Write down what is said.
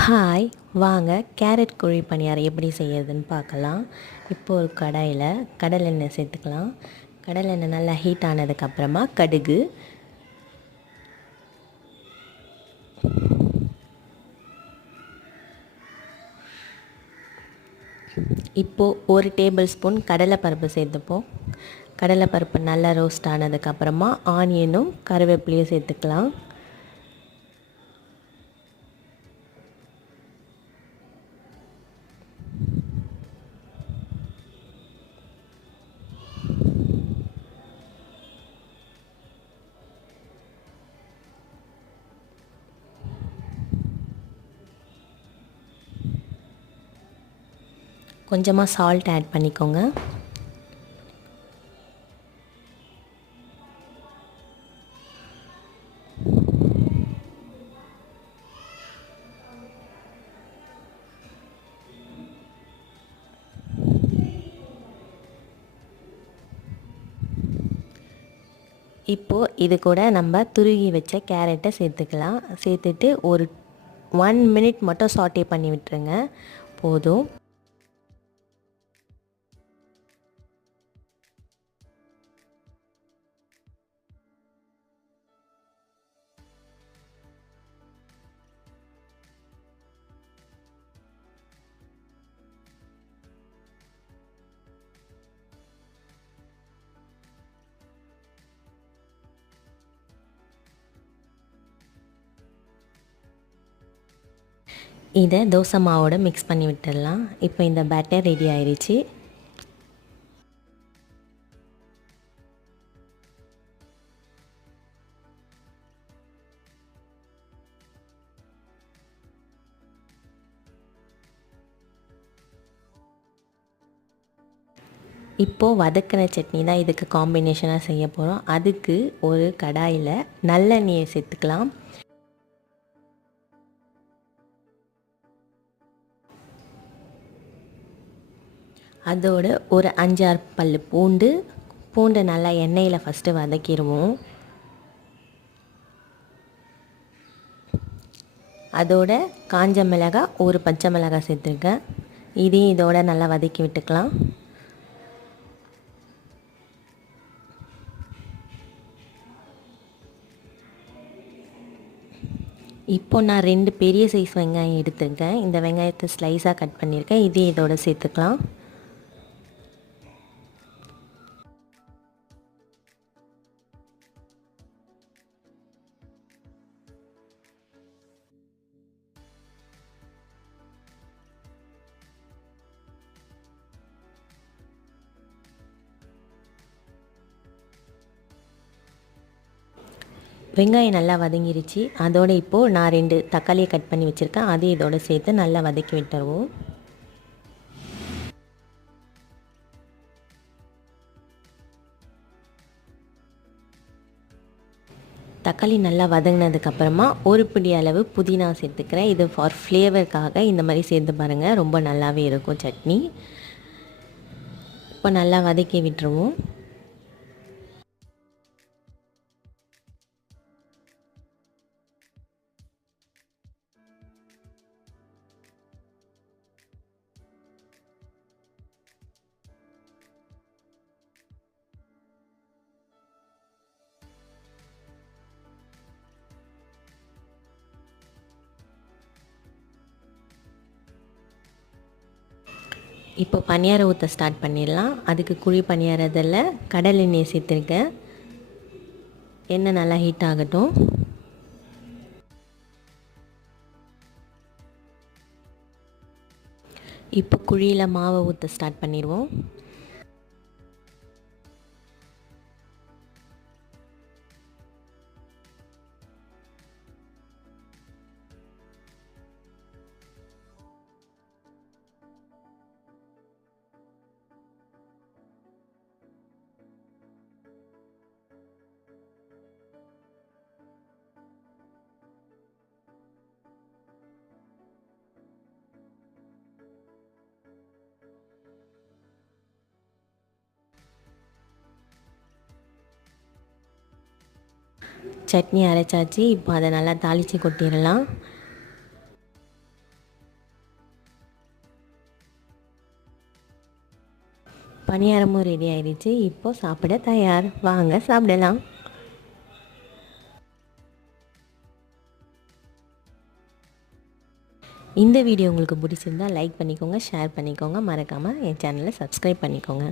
Hi, வாங்க carrot குழி பணியாரம் எப்படி செய்யறதுன்னு பார்க்கலாம். இப்போ ஒரு கடாயில் கடலெண்ணெய் சேர்த்துக்கலாம். கடலெண்ணெய் நல்லா ஹீட் ஆனதுக்கப்புறமா கடுகு, இப்போது ஒரு டேபிள் ஸ்பூன் கடலைப்பருப்பு சேர்த்துப்போம். கடலைப்பருப்பு நல்லா ரோஸ்ட் ஆனதுக்கப்புறமா ஆனியனும் கருவேப்பிலையும் சேர்த்துக்கலாம். கொஞ்சமாக சால்ட் ஆட் பண்ணிக்கோங்க. இப்போது இது கூட நம்ம துருகி வச்ச கேரட்டை சேர்த்துக்கலாம். சேர்த்துட்டு ஒரு 1 மினிட் மட்டும் சாட்டே பண்ணி விட்டுருங்க, போதும். இதை தோசை மாவோட மிக்ஸ் பண்ணி விட்டுடலாம். இப்போ இந்த பேட்டர் ரெடி ஆயிடுச்சு. இப்போது வதக்கின சட்னி தான் இதுக்கு காம்பினேஷனாக செய்ய போகிறோம். அதுக்கு ஒரு கடாயில் நல்லெண்ணெயை சேர்த்துக்கலாம். அதோடு ஒரு 5-6 பல் பூண்டு நல்லா எண்ணெயில் ஃபஸ்ட்டு வதக்கிடுவோம். அதோட காஞ்ச மிளகாய், ஒரு பச்சை மிளகாய் சேர்த்துருக்கேன். இதையும் இதோட நல்லா வதக்கி விட்டுக்கலாம். இப்போ நான் 2 பெரிய சைஸ் வெங்காயம் எடுத்துருக்கேன். இந்த வெங்காயத்தை ஸ்லைஸாக கட் பண்ணியிருக்கேன். இதையும் இதோட சேர்த்துக்கலாம். வெங்காயம் நல்லா வதங்கிருச்சு. அதோடு இப்போது நான் 2 தக்காளியை கட் பண்ணி வச்சுருக்கேன். அதையும் இதோடு சேர்த்து நல்லா வதக்கி விட்டுருவோம். தக்காளி நல்லா வதங்கினதுக்கப்புறமா ஒரு பிடி அளவு புதினா சேர்த்துக்கிறேன். இது ஃபார் ஃப்ளேவருக்காக இந்த மாதிரி சேர்த்து பாருங்கள், ரொம்ப நல்லாவே இருக்கும் சட்னி. இப்போ நல்லா வதக்கி விட்டுருவோம். இப்போ பணியாரம் ஊற்ற ஸ்டார்ட் பண்ணிடலாம். அதுக்கு குழி பணியாரத்தில் கடல் எண்ணெயை சேர்த்துருக்கேன். எண்ணெய் நல்லா ஹீட் ஆகட்டும். இப்போ குழியில் மாவை ஊற்ற ஸ்டார்ட் பண்ணிடுவோம். சட்னி அரைச்சாச்சு. இப்போ அதை நல்லா தாளித்து கொட்டிடலாம். பணியாரமும் ரெடி ஆயிடுச்சு. இப்போது சாப்பிட தயார். வாங்க சாப்பிடலாம். இந்த வீடியோ உங்களுக்கு பிடிச்சிருந்தா லைக் பண்ணிக்கோங்க, ஷேர் பண்ணிக்கோங்க, மறக்காமல் என் சேனலை சப்ஸ்கிரைப் பண்ணிக்கோங்க.